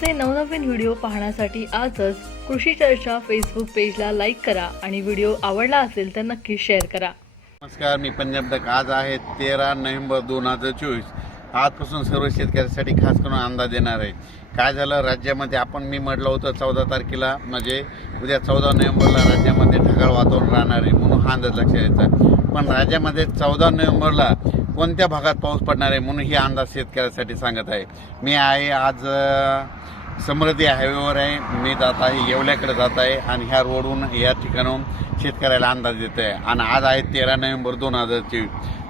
आमचे नवनवीन व्हिडिओ पाहण्यासाठी आजच कृषी चर्चा फेसबुक पेजला लाईक करा आणि व्हिडिओ आवडला असेल तर नक्की शेअर करा नमस्कार मी पंजाब आज आहे तेरा नोव्हेंबर दोन हजार चोवीस आजपासून सर्व शेतकऱ्यांसाठी खास करून अंदाज देणार आहे काय झालं राज्यामध्ये आपण मी म्हटलं होतं चौदा तारखेला म्हणजे उद्या चौदा नोव्हेंबरला राज्यामध्ये ढगाळ वातावरण राहणार आहे म्हणून हा अंदाज लक्षात यायचा पण राज्यामध्ये चौदा नोव्हेंबरला कोणत्या भागात पाऊस पडणार आहे म्हणून ही अंदाज शेतकऱ्यासाठी सांगत आहे मी आहे आज समृद्धी हायवेवर आहे मी जात आहे येवल्याकडे जात आहे आणि ह्या रोडवरून या ठिकाणाहून शेतकऱ्याला अंदाज देत आहे आणि आज आहे तेरा नोव्हेंबर दोन हजार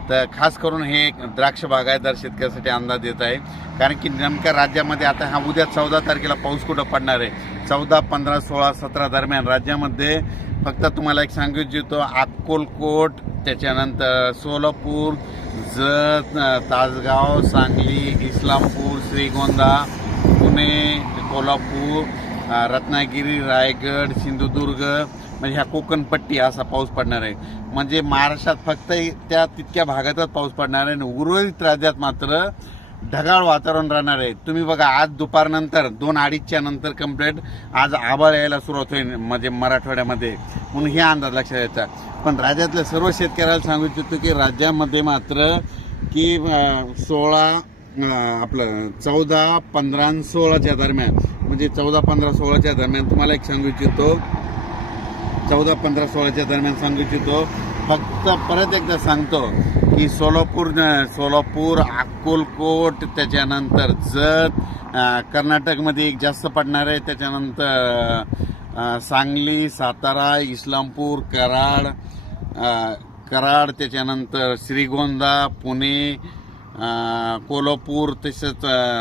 तर खास करून हे द्राक्ष बागायतदार शेतकऱ्यासाठी अंदाज देत आहे कारण की नेमक्या राज्यामध्ये आता हा उद्या चौदा तारखेला पाऊस कुठं पडणार आहे चौदा पंधरा सोळा सतरा दरम्यान राज्यामध्ये फक्त तुम्हाला एक सांगू इच्छितो अक्कोलकोट त्याच्यानंतर सोलापूर जत तासगाव सांगली इस्लामपूर श्रीगोंदा पुणे कोल्हापूर रत्नागिरी रायगड सिंधुदुर्ग म्हणजे ह्या कोकणपट्टी असा पाऊस पडणार आहे म्हणजे महाराष्ट्रात फक्त त्या तितक्या भागातच पाऊस पडणार आहे आणि उर्वरित राज्यात मात्र ढगाळ वातावरण राहणार आहे तुम्ही बघा आज दुपारनंतर दोन अडीचच्या नंतर कम्प्लेट आज आबाळ यायला सुरुवात होईल म्हणजे मराठवाड्यामध्ये म्हणून हे अंदाज लक्षात येतात पण राज्यातल्या सर्व शेतकऱ्याला सांगू इच्छितो की राज्यामध्ये मात्र की सोळा आपलं चौदा पंधरा सोळाच्या दरम्यान म्हणजे चौदा पंधरा सोळाच्या दरम्यान तुम्हाला एक सांगू इच्छितो चौदा पंधरा सोळाच्या दरम्यान सांगू इच्छितो फक्त परत एकदा सांगतो की सोलापूर सोलापूर अक्कोलकोट त्याच्यानंतर जत कर्नाटकमध्ये एक जास्त पडणार आहे त्याच्यानंतर सांगली सातारा इस्लामपूर कराड कराड त्याच्यानंतर श्रीगोंदा पुणे कोल्हापूर तसंच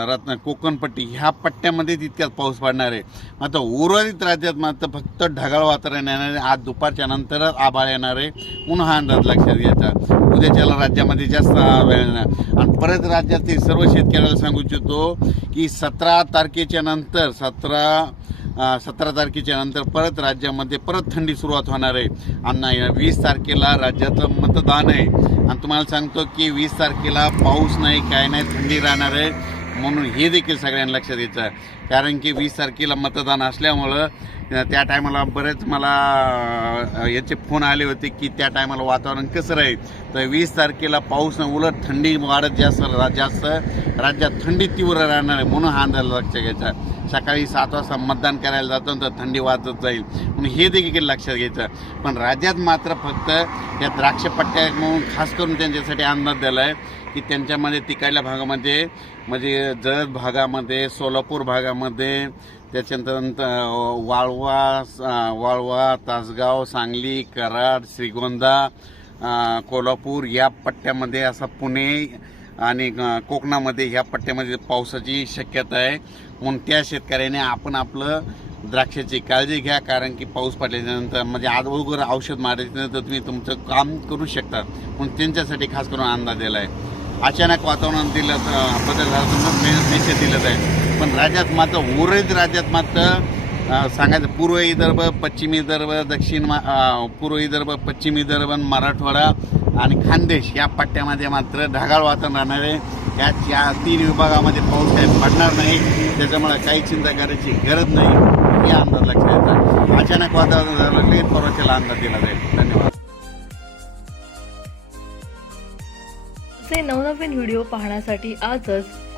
रत्न कोकणपट्टी ह्या पट्ट्यामध्ये तितक्यात पाऊस पडणार आहे मात्र उर्वरित राज्यात मात्र फक्त ढगाळ वातावरण येणार आहे आज दुपारच्या नंतरच आभाळ येणार आहे म्हणून हा अंदाज लक्षात घ्यायचा उद्याच्याला राज्यामध्ये जास्त वेळ येणार आणि परत राज्यातील सर्व शेतकऱ्याला सांगू इच्छितो की सतरा तारखेच्या नंतर सतरा सतरा तारखेच्या नंतर परत राज्यामध्ये परत थंडी सुरुवात होणार आहे आणि वीस तारखेला राज्यातलं मतदान आहे आणि तुम्हाला सांगतो की वीस तारखेला पाऊस नाही काय नाही थंडी राहणार आहे म्हणून हे देखील सगळ्यांना लक्षात द्यायचं कारण की वीस तारखेला मतदान असल्यामुळं त्या टायमाला बरेच मला याचे फोन आले होते की त्या टायमाला वातावरण कसं राहील तर वीस तारखेला पाऊस उलट थंडी वाढत जास्त जास्त राज्यात थंडी तीव्र राहणार आहे म्हणून हा अंदाज लक्षात घ्यायचा सकाळी सात वाजता मतदान करायला जातो तर थंडी वाजत जाईल म्हणून हे देखील लक्षात घ्यायचं पण राज्यात मात्र फक्त या द्राक्षपट्ट्या म्हणून खास करून त्यांच्यासाठी अंदाज दिला आहे की त्यांच्यामध्ये तिकडल्या भागामध्ये म्हणजे जळद भागामध्ये सोलापूर भागामध्ये त्याच्यानंतर वाळवा वाळवा तासगाव सांगली कराड श्रीगोंदा कोल्हापूर या पट्ट्यामध्ये असा पुणे आणि कोकणामध्ये ह्या पट्ट्यामध्ये पावसाची शक्यता आहे म्हणून त्या शेतकऱ्याने आपण आपलं द्राक्षाची काळजी घ्या कारण की पाऊस पडल्याच्यानंतर म्हणजे अगोदर औषध तर तुम्ही तुमचं काम करू शकता म्हणून त्यांच्यासाठी खास करून अंदाज दिला आहे अचानक वातावरण दिलं बदल झाला तर मेसेज दिलं आहे पण राज्यात मात्र उर्वरित राज्यात मात्र सांगायचं पूर्व विदर्भ पश्चिम विदर्भ दक्षिण पूर्व विदर्भ पश्चिम विदर्भ मराठवाडा आणि खानदेश या पट्ट्यामध्ये मात्र ढगाळ वातावरण राहणार आहे या या तीन विभागामध्ये पाऊस काही पडणार नाही त्याच्यामुळे काही चिंता करायची गरज नाही हे अंदाज लक्षात येतात अचानक वातावरण झालं परवाच्याला अंदाज दिला जाईल धन्यवाद नवनवीन व्हिडिओ पाहण्यासाठी आजच